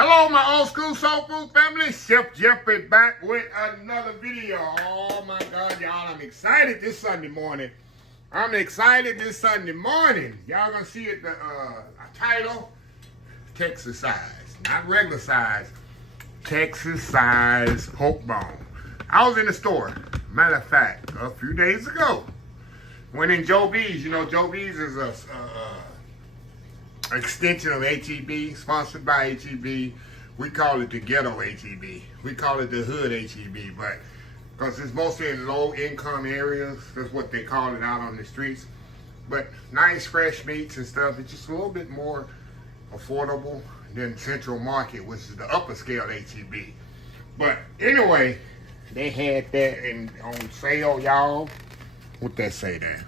Hello, my old school soul food family. Chef Jeff is back with another video. Oh my God, y'all! I'm excited this Sunday morning. Y'all gonna see it. The title: Texas size, not regular size. Texas size pork bone. I was in the store. Matter of fact, a few days ago, went in Joe B's. You know, Joe B's is a extension of HEB, sponsored by HEB. We call it the ghetto HEB. We call it the hood HEB, but because it's mostly in low income areas, that's what they call it out on the streets. But nice fresh meats and stuff. It's just a little bit more affordable than Central Market, which is the upper scale HEB. But anyway, they had that on sale, y'all. What that say there?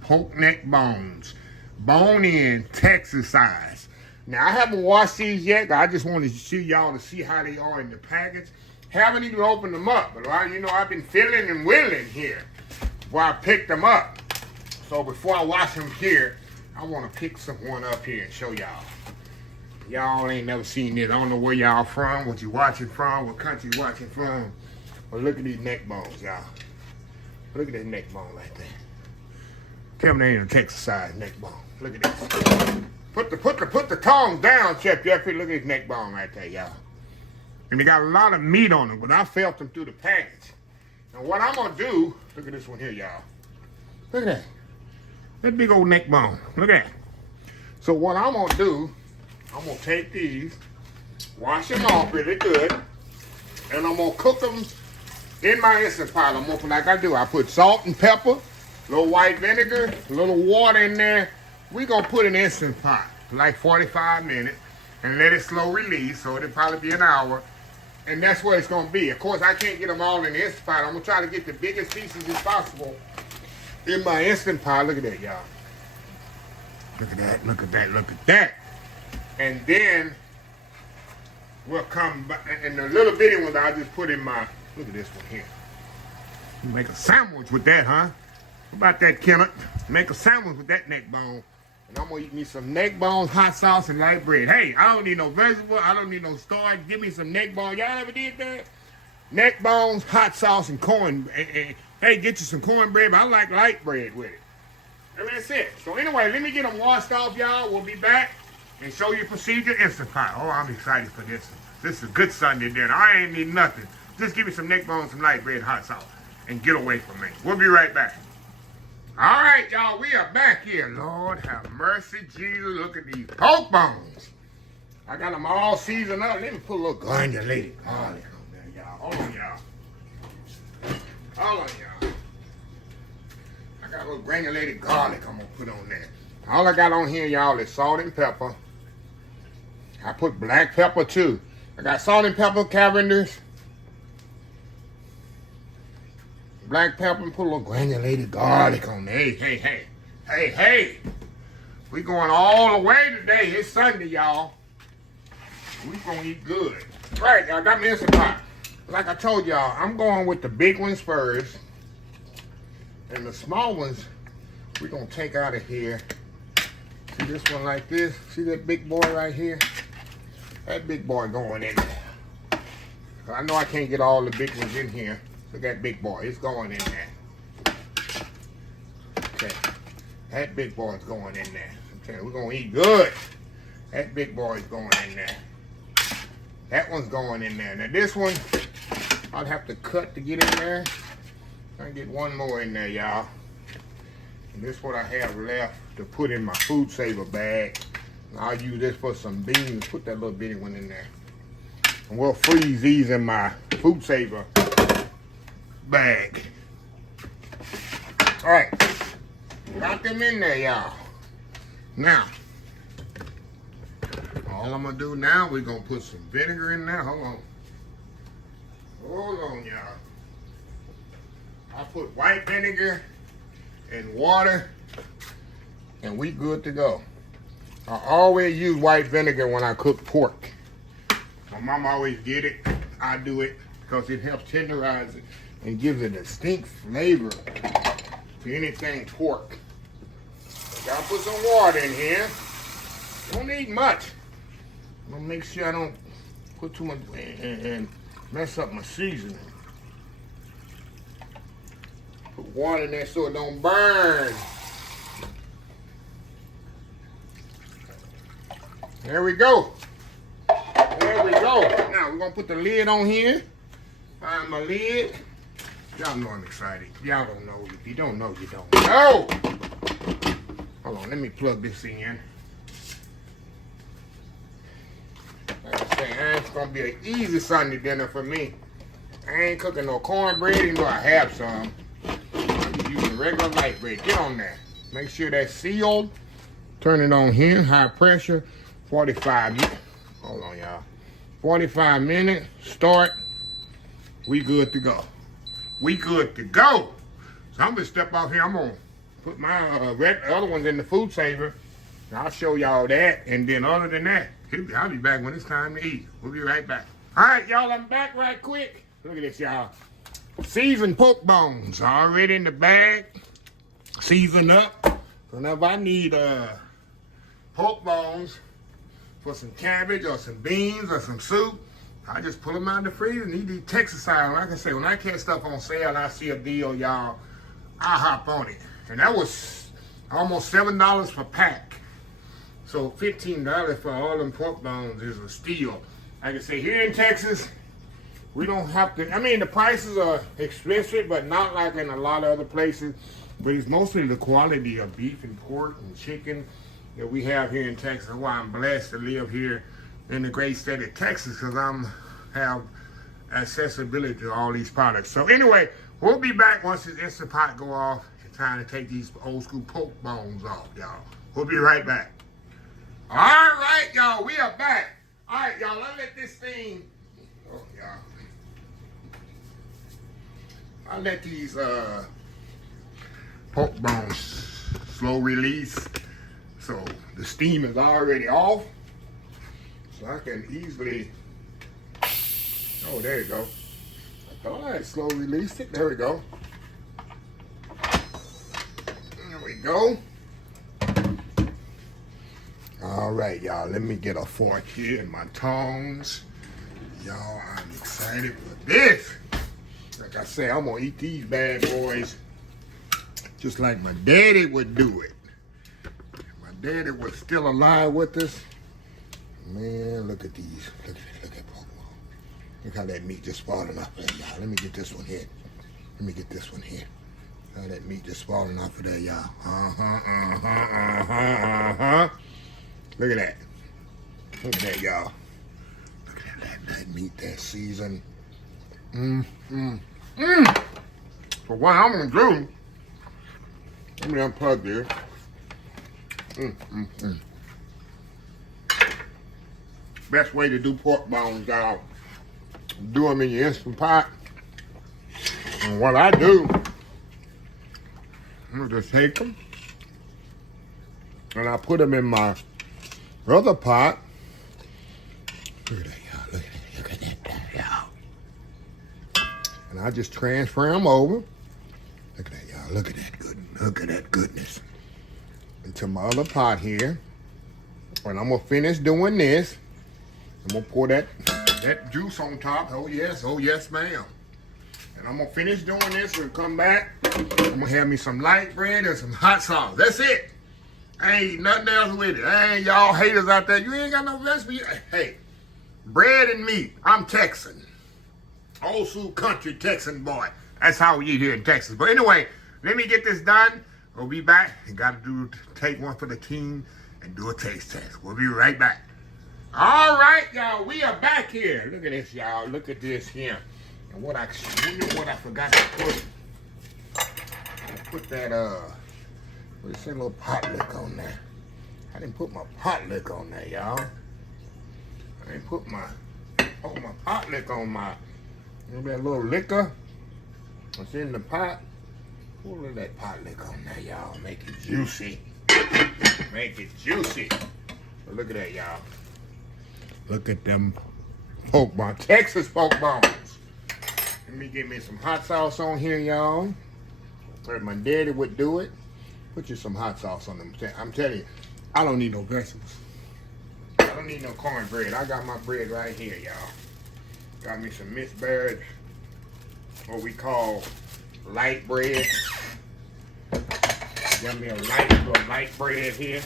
Pork neck bones. Bone-in Texas size. Now, I haven't washed these yet. I just wanted to show y'all to see how they are in the package. Haven't even opened them up. But, you know, I've been feeling and willing here before I picked them up. So, before I wash them here, I want to pick one up here and show y'all. Y'all ain't never seen this. I don't know where y'all from, what you watching from, what country you watching from. But look at these neck bones, y'all. Look at that neck bone right there. Tell me they ain't a Texas size neck bone. Look at this. Put the tongue down, Chef Jeffrey. Look at his neck bone right there, y'all. And they got a lot of meat on them, but I felt them through the package. Now what I'm gonna do, look at this one here, y'all. Look at that. That big old neck bone. Look at that. So what I'm gonna do, I'm gonna take these, wash them off really good, and I'm gonna cook them in my Instant Pot. I'm gonna, like I do, I put salt and pepper, a little white vinegar, a little water in there. We're going to put an Instant Pot, like 45 minutes, and let it slow release, so it'll probably be an hour. And that's where it's going to be. Of course, I can't get them all in the Instant Pot. I'm going to try to get the biggest pieces as possible in my Instant Pot. Look at that, y'all. Look at that, look at that, look at that. And then we'll come back, and the little bitty ones I just put in my, look at this one here. You make a sandwich with that, huh? What about that, Kenneth? Make a sandwich with that neck bone. And I'm gonna eat me some neck bones, hot sauce, and light bread. Hey, I don't need no vegetable. I don't need no starch. Give me some neck bones. Y'all ever did that? Neck bones, hot sauce, and corn. Hey, get you some cornbread, but I like light bread with it. And that's it. So anyway, let me get them washed off, y'all. We'll be back and show you procedure Instant Pot. Oh, I'm excited for this. This is a good Sunday dinner. I ain't need nothing. Just give me some neck bones, some light bread, hot sauce, and get away from me. We'll be right back. All right, y'all, we are back here. Lord have mercy, Jesus. Look at these pork bones. I got them all seasoned up. Let me put a little granulated garlic on there, y'all. Hold on, y'all. Hold on, y'all. I got a little granulated garlic I'm going to put on there. All I got on here, y'all, is salt and pepper. I put black pepper, too. I got salt and pepper, Cavendish, black pepper, and put a little granulated garlic on there. Hey. We going all the way today. It's Sunday, y'all. We gonna eat good. Right, I got my Instant Pot. Like I told y'all, I'm going with the big ones first. And the small ones, we're gonna take out of here. See this one like this? See that big boy right here? That big boy going in there. I know I can't get all the big ones in here. Look at that big boy, it's going in there. Okay, that big boy is going in there. I'm telling you, we're gonna eat good. That big boy is going in there. That one's going in there. Now this one, I'll have to cut to get in there. I'll get one more in there, y'all. And this is what I have left to put in my food saver bag. And I'll use this for some beans. Put that little bitty one in there. And we'll freeze these in my food saver bag. All right, got them in there, y'all. Now, all I'm gonna do now, we're gonna put some vinegar in there. Hold on, y'all. I put white vinegar and water, and we good to go. I always use white vinegar when I cook pork. My mom always did it. I do it because it helps tenderize it and gives a distinct flavor to anything pork. Gotta put some water in here. Don't need much. I'm gonna make sure I don't put too much and mess up my seasoning. Put water in there so it don't burn. There we go. There we go. Now we're gonna put the lid on here. Find my lid. Y'all know I'm excited. Y'all don't know. If you don't know, you don't know. Hold on, let me plug this in. Like I say, it's gonna be an easy Sunday dinner for me. I ain't cooking no cornbread, even though I have some. I'm just using regular light bread. Get on there. Make sure that's sealed. Turn it on here, high pressure, 45 minutes. Hold on, y'all. 45 minutes, start. We good to go. We good to go. So I'm gonna step out here. I'm gonna put my other ones in the food saver. I'll show y'all that. And then other than that, I'll be back when it's time to eat. We'll be right back. All right, y'all, I'm back right quick. Look at this, y'all. Seasoned pork bones already in the bag. Seasoned up. Whenever I need pork bones for some cabbage or some beans or some soup, I just pull them out of the freezer and eat these Texas style. Like I say, when I catch stuff on sale and I see a deal, y'all, I hop on it. And that was almost $7 per pack. So $15 for all them pork bones is a steal. Like I say, here in Texas, we don't have to, I mean, the prices are expensive, but not like in a lot of other places. But it's mostly the quality of beef and pork and chicken that we have here in Texas. That's why I'm blessed to live here in the great state of Texas, because have accessibility to all these products. So anyway, we'll be back once this Instant Pot go off. It's time to take these old school pork bones off, y'all. We'll be right back. All right, y'all, we are back. All right, y'all, let's let this thing, oh, y'all. I'll let these pork bones slow release. So the steam is already off. So I can easily, oh, there you go. I thought I had slow released it. There we go. There we go. All right, y'all, let me get a fork here and my tongs. Y'all, I'm excited for this. Like I say, I'm gonna eat these bad boys just like my daddy would do it. If my daddy was still alive with us. Man, look at these. Look at pork bone. Look how that meat just falling off of there, y'all. Let me get this one here. Let me get this one here. How that meat just falling off of there, y'all. Look at that. Look at that, y'all. Look at that meat, that seasoned. So what I'm gonna do, let me unplug this. Best way to do pork bones, y'all. Do them in your Instant Pot. And what I do, I'm gonna just take them and I put them in my other pot. Look at that, y'all. Look at that, y'all. And I just transfer them over. Look at that, y'all. Look at that goodness. Look at that goodness. Into my other pot here. And I'm gonna finish doing this. I'm gonna pour that juice on top. Oh yes, ma'am. And I'm gonna finish doing this and come back. I'm gonna have me some light bread and some hot sauce. That's it. I ain't eat nothing else with it. Hey, y'all haters out there, you ain't got no recipe. Hey, bread and meat. I'm Texan. Old school country Texan boy. That's how we eat here in Texas. But anyway, let me get this done. We'll be back. You gotta take one for the team and do a taste test. We'll be right back. All right, y'all, we are back here. Look at this, y'all. Look at this here. And what I forgot to put. I put that what's that little pot lick on there? I didn't put my pot lick on there, y'all. I didn't put my pot lick on my, you know, that little liquor that's in the pot. Put a little of that pot lick on there, y'all. Make it juicy. Make it juicy. So look at that, y'all. Look at them pork bones, Texas pork bones. Let me get me some hot sauce on here, y'all. Like my daddy would do it. Put you some hot sauce on them. I'm telling you, I don't need no vegetables. I don't need no cornbread. I got my bread right here, y'all. Got me some Miss Barrett's, what we call light bread. Got me a little light bread here.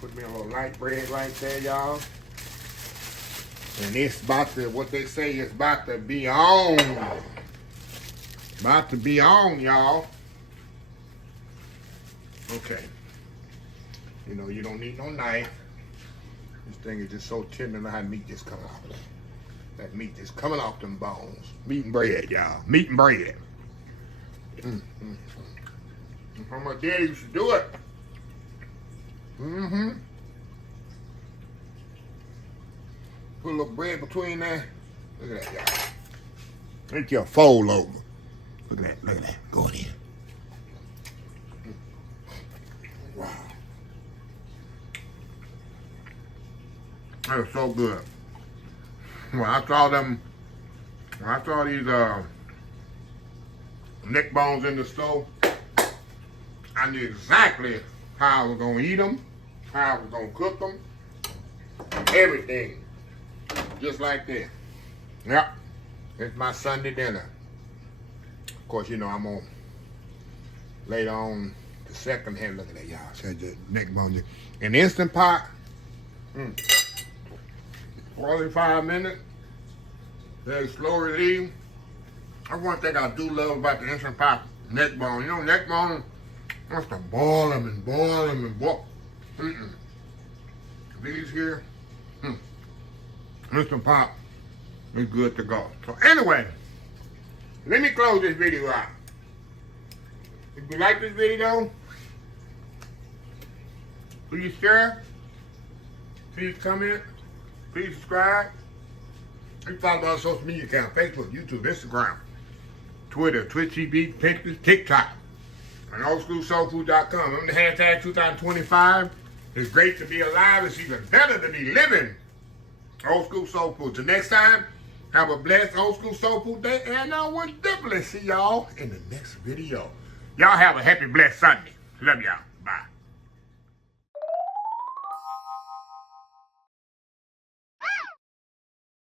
Put me a little light bread right there, y'all. And it's about to, what they say, it's about to be on. About to be on, y'all. Okay. You know, you don't need no knife. This thing is just so tender. Look how meat just coming off of that. That meat just coming off them bones. Meat and bread, y'all. Meat and bread. How my daddy used to do it. Put a little bread between there. Look at that, y'all. Make your fold over. Look at that, look at that. Go in here. Wow. That was so good. When I saw these neck bones in the stove, I knew exactly how I was gonna eat them, how I was gonna cook them, everything, just like that. Yep, it's my Sunday dinner. Of course, you know I'm on later on the second hand. Look at that, y'all. Said the neck bones in the Instant Pot. 45 minutes. Very slow release. That's one thing I do love about the Instant Pot neck bone. You know, neck bone, wants to boil them and boil them and boil. These here, Instant Pot is good to go. So anyway, let me close this video out. If you like this video, please share, please comment, please subscribe. You can follow our social media account, Facebook, YouTube, Instagram, Twitter, Twitch TV, Pinterest, TikTok, and oldschoolsoulfood.com. I'm the hashtag 2025. It's great to be alive. It's even better to be living. Old School Soul Food. Till next time, have a blessed Old School Soul Food day, and I will definitely see y'all in the next video. Y'all have a happy, blessed Sunday. Love y'all.